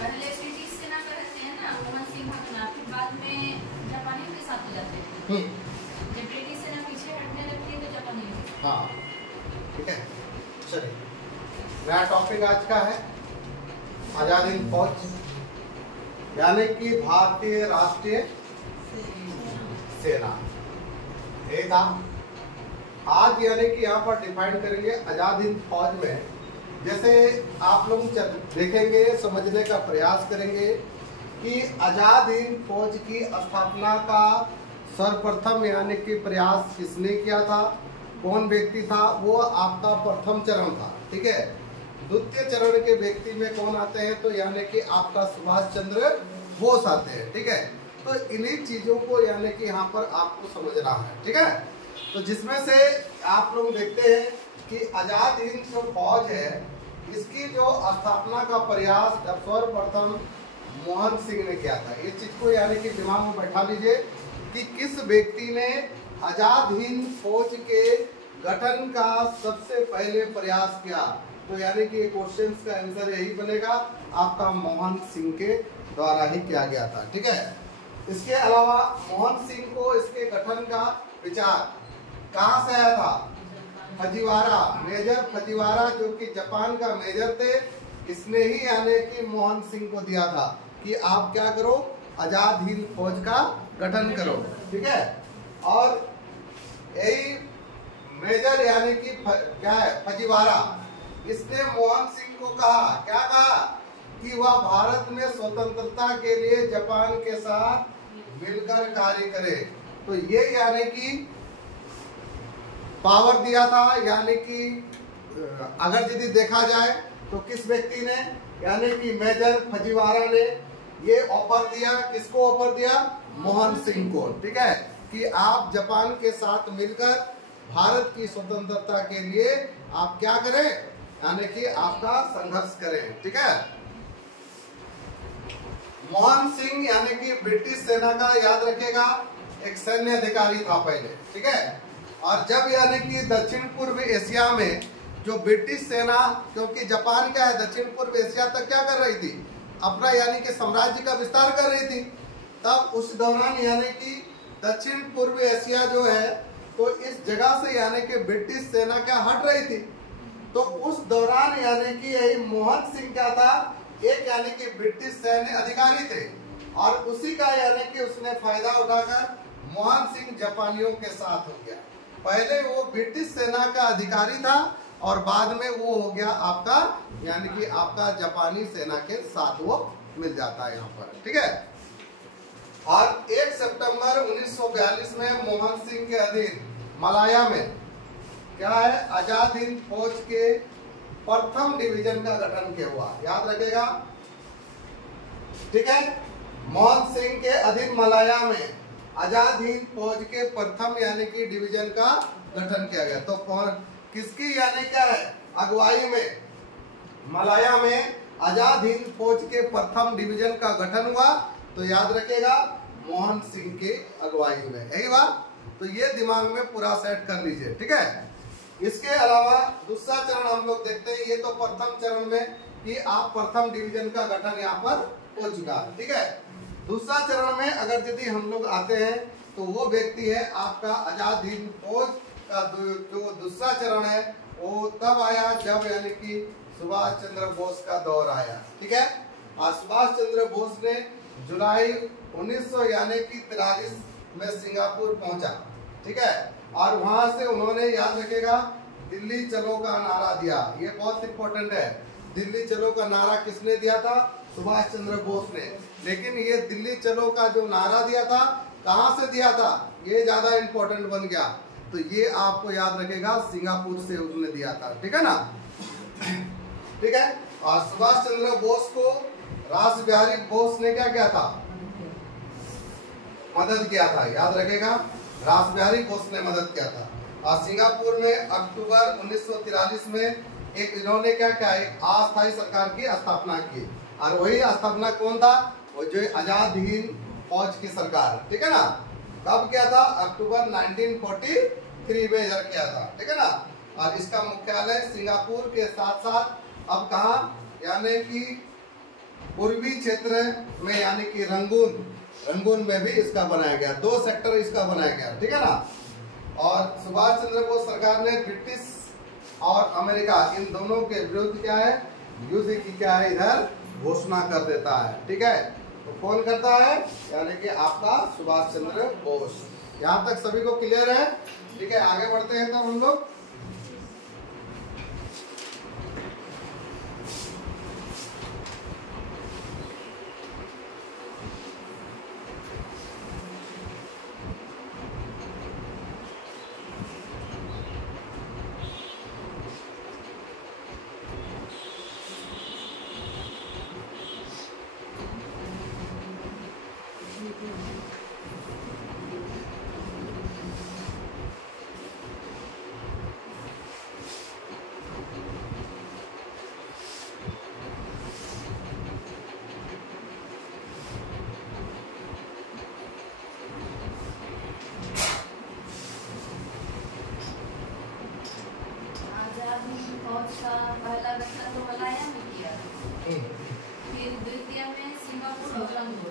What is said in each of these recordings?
पहले ब्रिटिश सेना का रहते हैं ना मोहन सिंह भागना, फिर बाद में जापानियों के साथ हो जाते हैं। जब ब्रिटिश सेना पीछे हटने लगती है तो जापानियों। हाँ ठीक है। चलिए नया टॉपिक आज का है आजाद हिंद फौज, यानी कि भारतीय राष्ट्रीय सेना। ये था आज, यानी कि यहाँ पर डिफाइन करेंगे आजाद हिंद फौज में। जैसे आप लोग देखेंगे, समझने का प्रयास करेंगे कि आजाद हिंद फौज की स्थापना का सर्वप्रथम यानी कि प्रयास किसने किया था, कौन व्यक्ति था, वो आपका प्रथम चरण था। ठीक है। द्वितीय चरण के व्यक्ति में कौन आते हैं, तो यानी कि आपका सुभाष चंद्र बोस आते हैं। ठीक है। तो इन्हीं चीजों को यानी कि यहाँ पर आपको समझना है। ठीक है। तो जिसमें से आप लोग देखते हैं कि आजाद हिंद जो फौज है, इसकी जो स्थापना का प्रयास सर्वप्रथम मोहन सिंह ने किया था। ये चीज को यानी कि दिमाग में बैठा लीजिए कि किस व्यक्ति ने आजाद हिंद फौज के गठन का सबसे पहले प्रयास किया, तो यानी कि क्वेश्चन का आंसर यही बनेगा, आपका मोहन सिंह के द्वारा ही किया गया था। ठीक है। इसके अलावा मोहन सिंह को इसके गठन का विचार कहाँ से आया था, फजीवारा, मेजर फजीवारा जो कि जापान का मेजर थे, इसने ही यानी कि मोहन सिंह को दिया था कि आप क्या करो, आजाद हिंद फौज का गठन करो। ठीक है। और यही मेजर यानी कि क्या है, फजीवारा, इसने मोहन सिंह को कहा, क्या कहा कि वह भारत में स्वतंत्रता के लिए जापान के साथ मिलकर कार्य करे। तो ये यानी कि पावर दिया था, यानी कि अगर यदि देखा जाए तो किस व्यक्ति ने, यानी कि मेजर फजीवारा ने ये ऑफर दिया, किसको ऑफर दिया, मोहन सिंह को। ठीक है। कि आप जापान के साथ मिलकर भारत की स्वतंत्रता के लिए आप क्या करें, यानी कि आपका संघर्ष करें। ठीक है। मोहन सिंह यानी कि ब्रिटिश सेना का, याद रखेगा, एक सैन्य अधिकारी था पहले। ठीक है। और जब यानी कि दक्षिण पूर्व एशिया में जो ब्रिटिश सेना, क्योंकि जापान क्या है, दक्षिण पूर्व एशिया तक क्या कर रही थी, अपना यानी कि साम्राज्य का विस्तार कर रही थी, तब उस दौरान यानी कि दक्षिण पूर्व एशिया जो है, तो इस जगह से यानी कि ब्रिटिश सेना क्या हट रही थी। तो उस दौरान यानी कि यही मोहन सिंह क्या था, एक यानी कि ब्रिटिश सैन्य अधिकारी थे, और उसी का यानी कि उसने फायदा उठाकर मोहन सिंह जापानियों के साथ हो गया। पहले वो ब्रिटिश सेना का अधिकारी था और बाद में वो हो गया आपका, यानी कि आपका जापानी सेना के साथ वो मिल जाता है यहाँ पर। ठीक है। और 1 सितंबर 1942 में मोहन सिंह के अधीन मलाया में क्या है, आजाद हिंद फौज के प्रथम डिवीजन का गठन किया हुआ, याद रखेगा। ठीक है। मोहन सिंह के अधीन मलाया में आजाद हिंद फौज के प्रथम यानी कि डिवीजन का गठन किया गया। तो किसकी यानी क्या है, अगुवाई में मलाया में आजाद हिंद फौज के प्रथम डिवीजन का गठन हुआ, तो याद रखेगा मोहन सिंह की अगुवाई में। यही बात, तो ये दिमाग में पूरा सेट कर लीजिए। ठीक है। इसके अलावा दूसरा चरण हम लोग देखते हैं, ये तो प्रथम चरण में कि आप प्रथम डिवीजन का गठन यहाँ पर हो चुका। ठीक है। दूसरा चरण में अगर यदि हम लोग आते हैं, तो वो व्यक्ति है आपका आजाद हिंद फौज का जो दूसरा चरण है, वो तब आया जब यानी कि सुभाष चंद्र बोस का दौर आया। ठीक है। और सुभाष चंद्र बोस ने जुलाई 1900 यानी कि 43 में सिंगापुर पहुंचा। ठीक है। और वहां से उन्होंने, याद रखेगा, दिल्ली चलो का नारा दिया। ये बहुत इंपॉर्टेंट है। दिल्ली चलो का नारा किसने दिया था, सुभाष चंद्र बोस ने। लेकिन ये दिल्ली चलो का जो नारा दिया था, कहां से दिया था, ये ज्यादा इंपॉर्टेंट बन गया। तो ये आपको याद रखेगा, सिंगापुर से उसने दिया था। ठीक है ना। ठीक है। और सुभाष चंद्र बोस को रास बिहारी बोस ने क्या किया था, मदद किया था, याद रखेगा, रास बिहारी बोस ने मदद किया था। और सिंगापुर में अक्टूबर 1943 में एक इन्होंने क्या किया, एक अस्थायी सरकार की स्थापना की। और वही स्थापना कौन था, वो जो आजाद हिंद फौज की सरकार। ठीक है ना। कब किया था, अक्टूबर 1943 में इधर किया था। ठीक है ना। और इसका मुख्यालय सिंगापुर के साथ साथ अब कहा, यानी कि पूर्वी क्षेत्र में यानी कि रंगून में भी इसका बनाया गया, 2 सेक्टर इसका बनाया गया, ठीक है ना। और सुभाष चंद्र बोस सरकार ने ब्रिटिश और अमेरिका इन दोनों के विरुद्ध क्या है, युद्ध की क्या है इधर घोषणा कर देता है, ठीक है। तो कौन करता है, यानी कि आपका सुभाष चंद्र बोस। यहाँ तक सभी को क्लियर है, ठीक है। आगे बढ़ते हैं तो हम लोग का पहला गठन तो मलाया में किया, फिर द्वितीय में सिंगापुर और कोलंबो।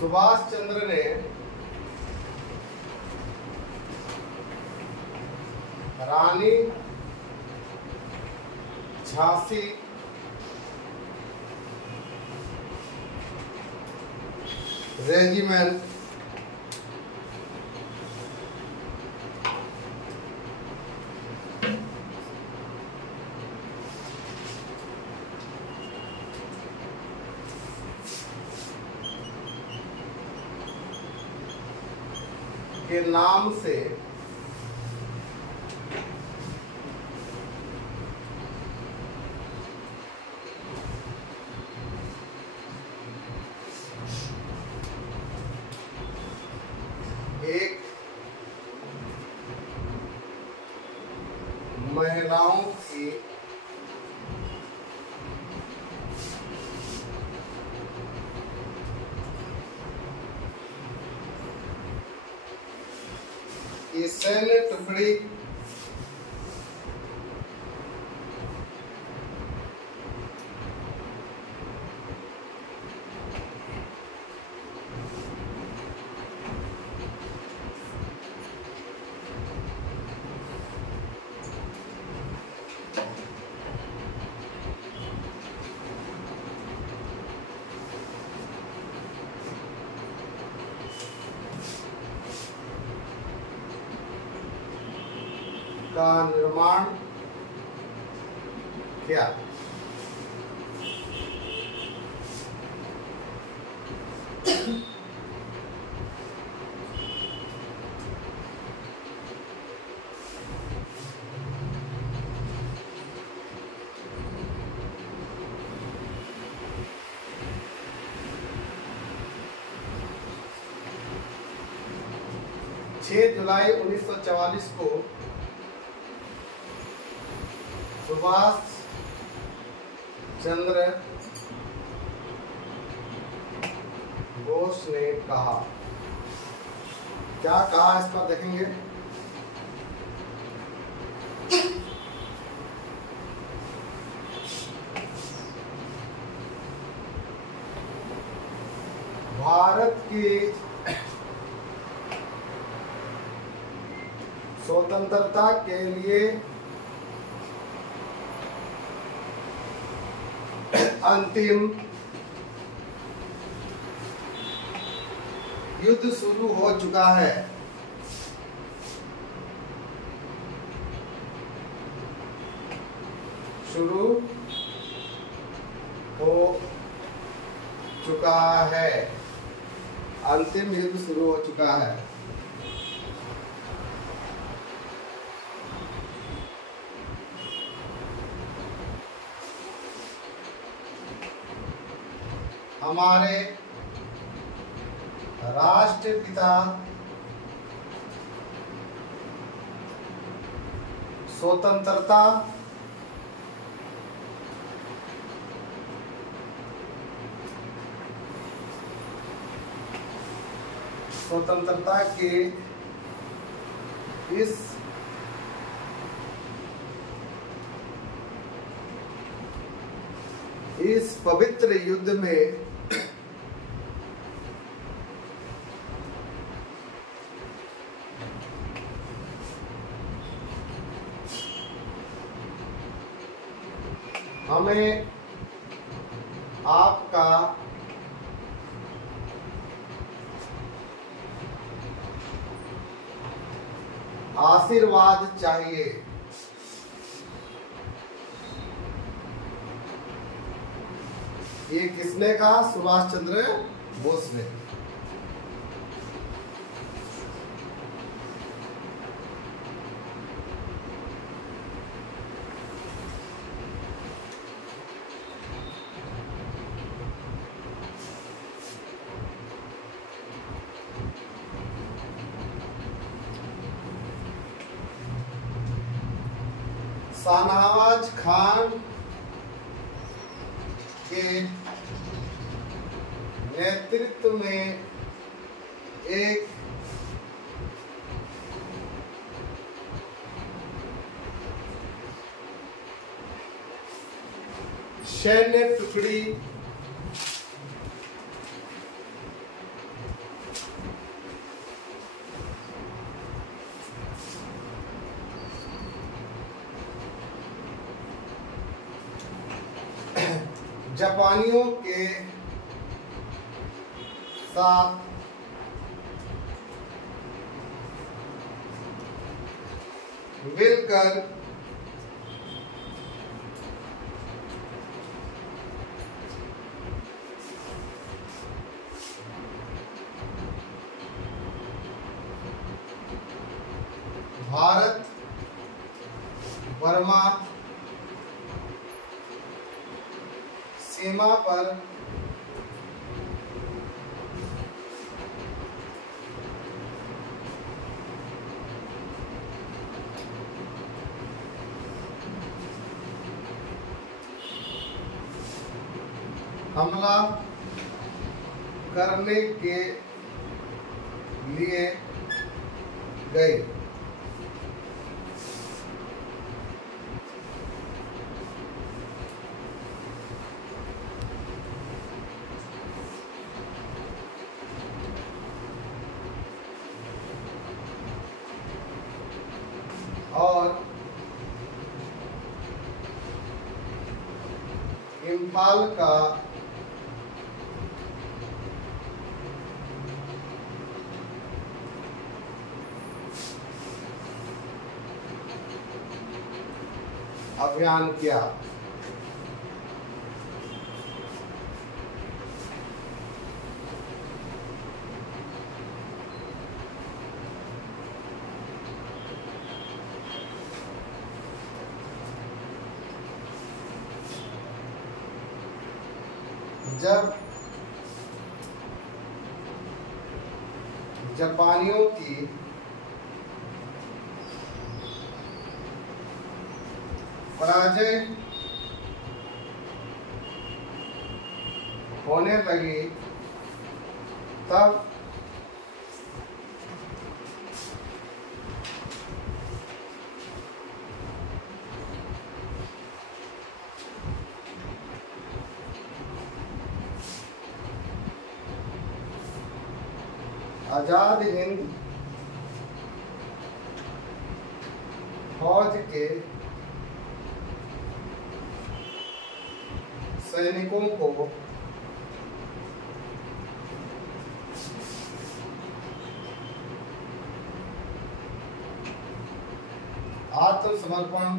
सुभाष चंद्र ने रानी झांसी रेजिमेंट के नाम से एक महिलाओं की सैन्य टुकड़ी का निर्माण किया। जुलाई 1944 को सुभाष चंद्र बोस ने कहा, क्या कहा इस पर देखेंगे। भारत की स्वतंत्रता के लिए अंतिम युद्ध शुरू हो चुका है। शुरू हो चुका है, अंतिम युद्ध शुरू हो चुका है। हमारे राष्ट्रपिता स्वतंत्रता स्वतंत्रता के इस पवित्र युद्ध में हमें आपका आशीर्वाद चाहिए। ये किसने कहा? सुभाष चंद्र बोस ने। शाहनवाज खान के नेतृत्व में एक सैन्य टुकड़ी जापानियों के साथ मिलकर भारत बर्मा सीमा पर हमला करने के लिए गए। और इम्फाल का अभियान किया। जब जापानियों की पराजय होने लगी तब आजाद हिंद फौज के सैनिकों को आत्मसमर्पण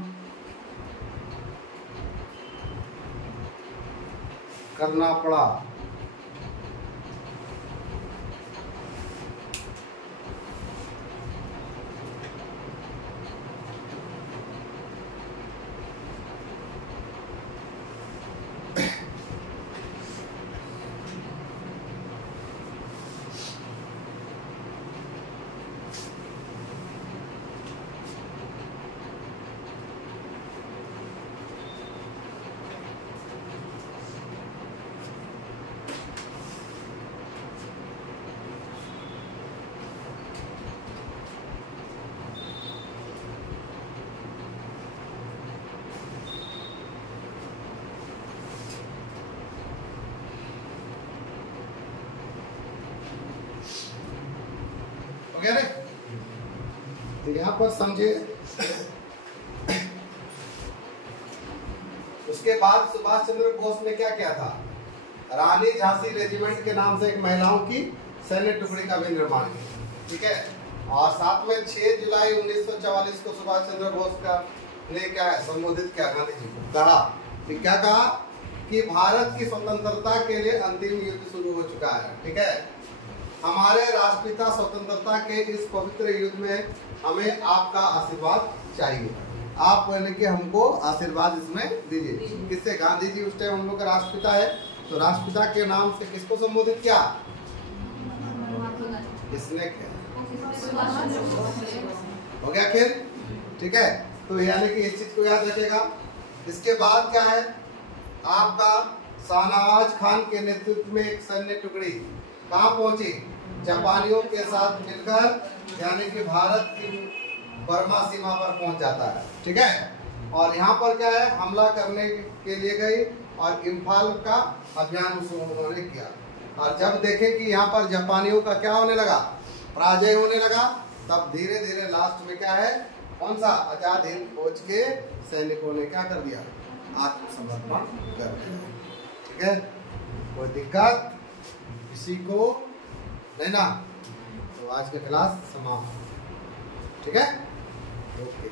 करना पड़ा। तो यहाँ पर समझे। उसके बाद सुभाष चंद्र बोस ने क्या किया था, रानी झांसी रेजिमेंट के नाम से एक महिलाओं की सैन्य टुकड़ी का भी निर्माण किया, ठीक है। और साथ में 6 जुलाई 1944 को सुभाष चंद्र बोस का ने क्या है संबोधित किया, गांधी जी को कहा कि क्या कहा कि भारत की स्वतंत्रता के लिए अंतिम युद्ध शुरू हो चुका है, ठीक है। हमारे राष्ट्रपिता स्वतंत्रता के इस पवित्र युद्ध में हमें आपका आशीर्वाद चाहिए। आप यानी कि हमको आशीर्वाद इसमें दीजिए। किससे? गांधी जी उस टाइम हम लोग का राष्ट्रपिता है, तो राष्ट्रपिता के नाम से किसको संबोधित किया? किसने किया? हो गया खेल, ठीक है। तो यानी कि इस चीज को याद रखेगा। इसके बाद क्या है, आपका शाहनवाज खान के नेतृत्व में एक सैन्य टुकड़ी कहाँ पहुंची? जापानियों के साथ मिलकर, यानी कि भारत की बर्मा सीमा पर पहुंच जाता है, ठीक है। और यहाँ पर क्या है, हमला करने के लिए गई और इम्फाल का अभियान उन्होंने किया। और जब देखे कि यहाँ पर जापानियों का क्या होने लगा, पराजय होने लगा, तब धीरे धीरे लास्ट में क्या है, कौन सा आजाद हिंद फौज के सैनिकों ने क्या कर दिया, आत्मसमर्पण कर दिया, ठीक है। कोई दिक्कत किसी को नहीं ना? तो आज का क्लास समाप्त, ठीक है। ओके।